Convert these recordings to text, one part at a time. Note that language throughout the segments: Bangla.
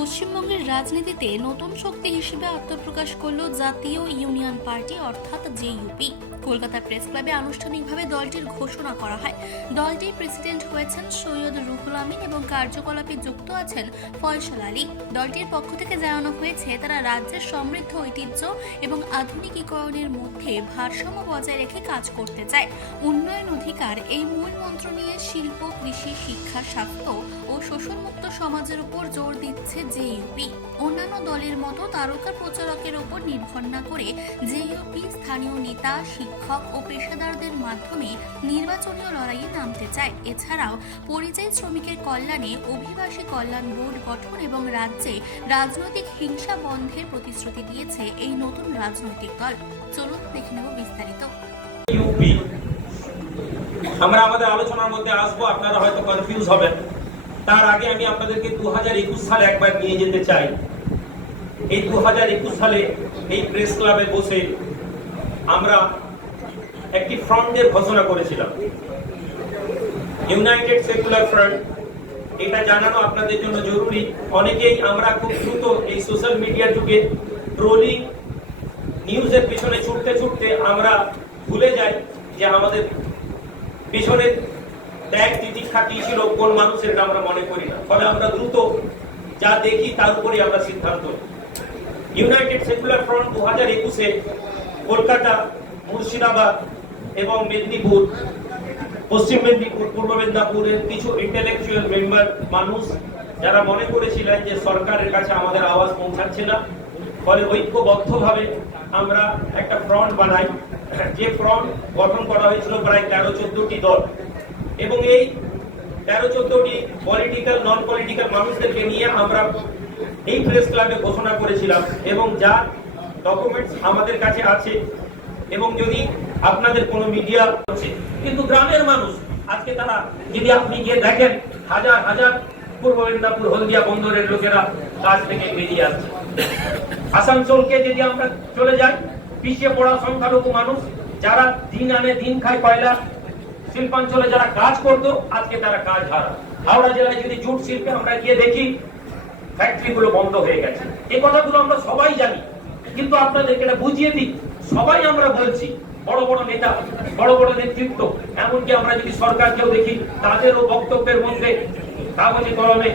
পশ্চিমবঙ্গের রাজনীতিতে নতুন শক্তি হিসেবে আত্মপ্রকাশ করল জাতীয় ইউনিয়ন পার্টি অর্থাৎ জেইউপি। কলকাতা প্রেস ক্লাবে আনুষ্ঠানিকভাবে দলটির ঘোষণা করা হয়। দলটির প্রেসিডেন্ট হয়েছেন সৈয়দ রুহুল আমিন এবং কার্যকলাপে যুক্ত আছেন ফয়সাল আলী। দলটির পক্ষ থেকে জানানো হয়েছে তারা রাজ্যের সমৃদ্ধ ঐতিহ্য এবং আধুনিকীকরণের মধ্যে ভারসাম্য বজায় রেখে কাজ করতে চায়। উন্নয়ন অধিকার এই মূল মন্ত্র নিয়ে শিল্প, কৃষি, শিক্ষা, স্বাস্থ্য ও শোষণমুক্ত সমাজের উপর জোর দিচ্ছে জেইউপি। অন্যান্য দলের মতো তারকা প্রচারকের উপর নির্ভর না করে জেইউপি স্থানীয় নেতা, শিক্ষক ও পেশাদারদের মাধ্যমে নির্বাচনীয় লড়াইয়ে নামতে চায়। এছাড়াও পরিযায়ী শ্রমিকের কল্যাণে অভিবাসী কল্যাণ বোর্ড গঠন এবং রাজ্যে রাজনৈতিক হিংসা বন্ধের প্রতিশ্রুতি দিয়েছে এই নতুন রাজনৈতিক দল। চলুন দেখে নেব বিস্তারিত। আমরা আমাদের আলোচনার মধ্যে আসবো, আপনারা হয়তো কনফিউজ হবেন। তার আগে আমি আপনাদেরকে 2021 সালে একবার নিয়ে যেতে চাই। এই 2021 সালে এই প্রেস ক্লাবে বসে আমরা একটি ফ্রন্টের ঘোষণা করেছিলাম, ইউনাইটেড সেকুলার ফ্রন্ট। এটা জানানো আপনাদের জন্য জরুরি। অনেকেই আমরা খুব দ্রুত এই সোশ্যাল মিডিয়া যুগে ট্রোলিং নিউজের পিছনে ছুটতে ছুটতে আমরা ভুলে যাই যে আমাদের পিছনে ত্যাগ তিতিক্ষা কি ছিল, কোন মানুষের আমরা মনে করি না। ফলে আমরা দ্রুত যা দেখি তার উপরে আমরা সিদ্ধান্ত। ইউনাইটেড সেকুলার ফ্রন্ট 2021-এ কলকাতা, মুর্শিদাবাদ এবং মেদিনীপুর, পশ্চিম মেদিনীপুর, পূর্ব মেদিনীপুরের কিছু ইন্টেলেকচুয়াল মেম্বার মানুষ যারা মনে করেছিলেন যে সরকারের কাছে আমাদের আওয়াজ পৌঁছাচ্ছে না, ফলে ঐক্যবদ্ধভাবে আমরা একটা ফ্রন্ট বানাই। যে ফ্রন্ট গঠন করা হয়েছিল প্রায় 13-14টি দল, এবং এই 13-14টি পলিটিক্যাল, নন পলিটিক্যাল মানুষদেরকে নিয়ে আমরা এই প্রেস ক্লাবে ঘোষণা করেছিলাম, এবং যা ডকুমেন্টস আমাদের কাছে আছে। এবং যদি আপনাদের কোনো মিডিয়া আছে, কিন্তু গ্রামের মানুষ আজকে তারা, যদি আপনি গিয়ে দেখেন, হাজার হাজার পূর্ব মেদিনীপুর হলদিয়া বন্দরের লোকেরা কাজ থেকে বেরিয়ে আসছে। আসানসোলকে যদি আমরা চলে যাই, পিছিয়ে পড়া সংখ্যালঘু মানুষ যারা দিন আনে দিন খায়, কয়লা শিল্পাঞ্চলে যারা কাজ করতো, আজকে তারা কাজ হারা। হাওড়া জেলায় যদি জুট শিল্পে আমরা গিয়ে দেখি, ফ্যাক্টরিগুলো বন্ধ হয়ে গেছে। এই কথাগুলো আমরা সবাই জানি, কিন্তু আপনাদেরকে এটা বুঝিয়ে দিই। সবাই আমরা বলছি, বড় বড় নেতা, বড় বড় নেতৃত্ব, এমনকি আমরা যদি সরকারকেও দেখি, তাদেরও বক্তব্যের মধ্যে কাগজে কলমে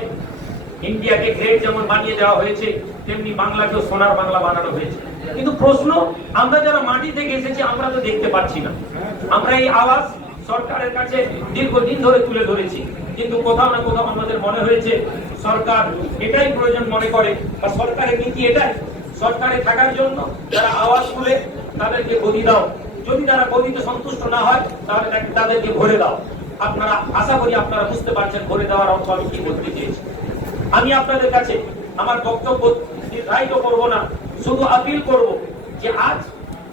ইন্ডিয়াকে গ্রেট যেমন বানিয়ে দেওয়া হয়েছে, তেমনি বাংলাকেও সোনার বাংলা বানানো হয়েছে। কিন্তু প্রশ্ন, আমরা যারা মাটি থেকে এসেছি আমরা তো দেখতে পাচ্ছি না। আমরা এই আওয়াজ সরকারের কাছে দীর্ঘদিন ধরে তুলে ধরেছি, কিন্তু কোথাও না কোথাও আমাদের মনে হয়েছে সরকার এটাই প্রয়োজন মনে করে, বা সরকারের নীতি এটাই, সরকারে থাকার জন্য যারা আওয়াজ তুলে তাদেরকে গদি দাও, যদি তারা গদিতে সন্তুষ্ট না হয় তাহলে তাদেরকে ভরে দাও। আপনারা, আশা করি আপনারা বুঝতে পারছেন ভরে দেওয়ার অর্থ আমি কি বলতে চেয়েছি। আমি আপনাদের কাছে আমার বক্তব্য নির্ধারিত করব না, শুধু আপিল করব যে আজ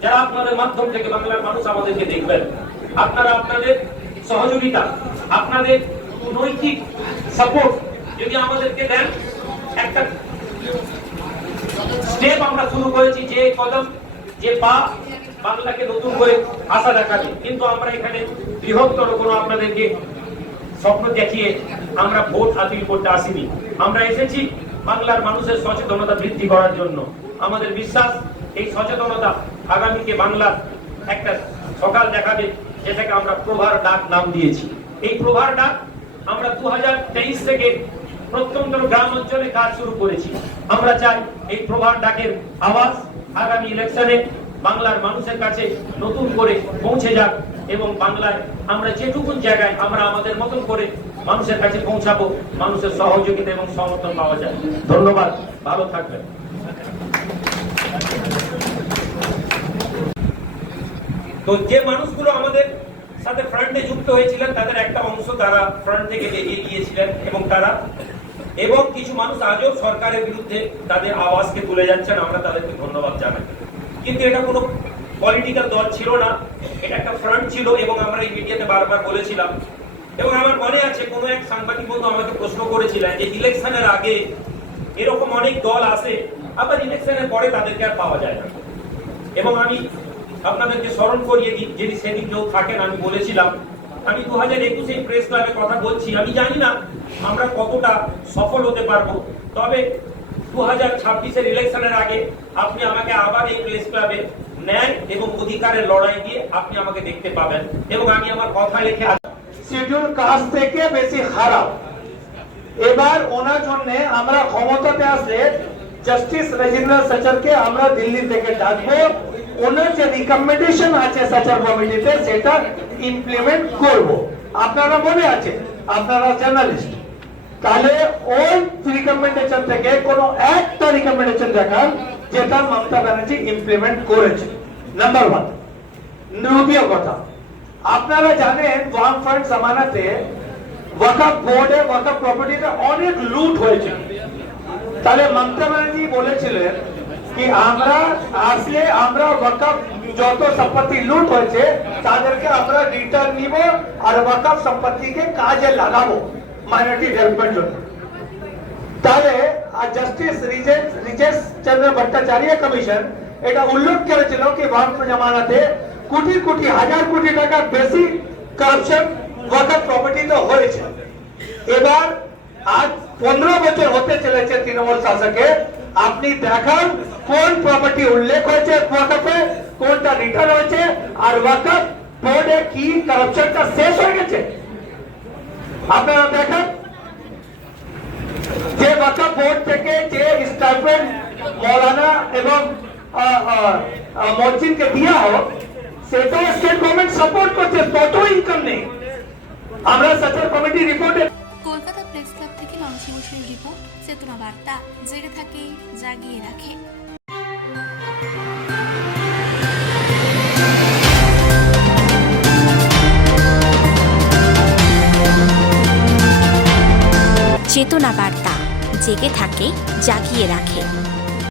যারা আপনাদের মাধ্যম থেকে বাংলার মানুষ আমাদেরকে দেখবেন, আপনারা আপনাদের সহযোগিতা, আপনাদের নৈতিক সাপোর্ট যদি আমাদেরকে দেন। একটা স্টেপ আমরা শুরু করেছি, যে কদম, যে পা বাংলাকে নতুন করে আশা দেখাবে। কিন্তু আমরা এখানে বৃহত্তর কোনো আপনাদেরকে স্বপ্ন দেখিয়ে আমরা ভোট হাসিল করতে আসিনি। আমরা এসেছি বাংলার মানুষের সচেতনতা বৃদ্ধি করার জন্য। আমাদের বিশ্বাস, এই সচেতনতা আগামীকে বাংলার একটা সকাল দেখাবে, যেটাকে আমরা প্রভার ডাক নাম দিয়েছি। এই প্রভার ডাক আমরা 2023 থেকে প্রত্যন্ত গ্রাম অঞ্চলে কাজ শুরু করেছি। আমরা চাই এই প্রভার ডাকের আওয়াজ আগামী ইলেকশনে বাংলার মানুষের কাছে নতুন করে পৌঁছে যাক, এবং বাংলায় আমরা যেটুকুন জায়গায় আমরা আমাদের মতন করে মানুষের কাছে পৌঁছাবো, মানুষের সহযোগিতা এবং সমর্থন পাওয়া যায়। ধন্যবাদ, ভালো থাকবেন। তো যে মানুষগুলো আমাদের সাথে ফ্রন্টে যুক্ত হয়েছিলেন, তাদের একটা অংশ তারা ফ্রন্ট থেকে বেরিয়ে গিয়েছিলেন, এবং কিছু মানুষ আজও সরকারের বিরুদ্ধে তাদের আওয়াজকে তুলে যাচ্ছেন। আমরা তাদেরকে ধন্যবাদ জানাই। কিন্তু এটা কোনো পলিটিক্যাল দল ছিল না, এটা একটা ফ্রন্ট ছিল, এবং আমরা এই মিডিয়াতে বারবার বলেছিলাম। এবং আমার মনে আছে কোনো এক সাংবাদিক বন্ধু আমাকে প্রশ্ন করেছিলেন যে ইলেকশনের আগে এরকম অনেক দল আসে, আবার ইলেকশনের পরে তাদেরকে আর পাওয়া যায় না। এবং আমি আপনাদেরকে স্মরণ করিয়ে দিই, যদি সেদিন কেউ থাকেন, আমি বলেছিলাম আমি 2021 প্রেস ক্লাবে কথা বলছি, আমি জানি না আমরা কতটা সফল হতে পারবো, তবে 2026-এর ইলেকশনের আগে আপনি আমাকে আবার এই প্রেস ক্লাবে ন্যায় এবং অধিকারের লড়াই দিয়ে আপনি আমাকে দেখতে পাবেন এবং আমি আমার কথা লিখে শিডিউল কাস্ট থেকে বেশি খারাপ। এবার ওনার জন্য আমরা ক্ষমতাতে আসলে জাস্টিস রাজেন্দ্র সচরকে আমরা দিল্লি থেকে ডাকবো, ওনার যে রিকমেন্ডেশন আছে সচর কমিটিতে সেটা ইমপ্লিমেন্ট করব। আপনারা মনে আছে, আপনারা জার্নালিস্ট, তাহলে ওই রিকমেন্ডেশন থেকে কোনো একটা রিকমেন্ডেশন দেখান যেটা মমতা ব্যানার্জি ইমপ্লিমেন্ট করেছে। নাম্বার 1। দ্বিতীয় কথা, আপনারা জানেন ওয়াম ফান্ড জামানাতে ওয়াকফ বোর্ডে ওয়াকফ প্রপার্টিতে অনেক লুট হয়েছে। তাহলে মমতা ব্যানার্জি বলেছিলেন কি আমরা আসলে আমরা ওয়াকফ যত সম্পত্তি লুট হয়েছে তাদেরকে আমরা রিটার্ন নিব আর ওয়াকফ সম্পত্তিকে কাজে লাগাবো মাইনরিটি ডেভেলপমেন্ট জন্য। তাহলে জাস্টিস রিজেশ চন্দ্র ভট্টাচার্য কমিশন এটা উল্লেখ করেছিল কি ওয়াকফ জামানাতে কোটি কোটি হাজার কোটি টাকা বেশি কারাপশন ওয়াকফ প্রপার্টিতে হয়েছে। এবার আজ 15 বছর হতে চলেছে তৃণমূল শাসকে, আপনি দেখান কোন প্রপার্টি উল্লেখ হয়েছে ওয়াকফে, কোনটা রিটার্ন হয়েছে আর ওয়াকফ বোর্ডে কি কারাপশনটা শেষ হয়ে গেছে আপনারা দেখান। যে ওয়াকফ বোর্ড থেকে যে স্টাইপেন্ড মৌলানা এবং মসজিদকে দেওয়া হোক সেটা স্টেট গভর্নমেন্ট সাপোর্ট করছে, তত ইনকাম নেই। আমরা সচর কমিটি রিপোর্টে কলকাতা প্রেস ক্লাব থেকে মানসী বসুর রিপোর্ট, চেতনা বার্তা, জেগে থাকে জাগিয়ে রাখে। চেতনা বার্তা, জেগে থাকে জাগিয়ে রাখে।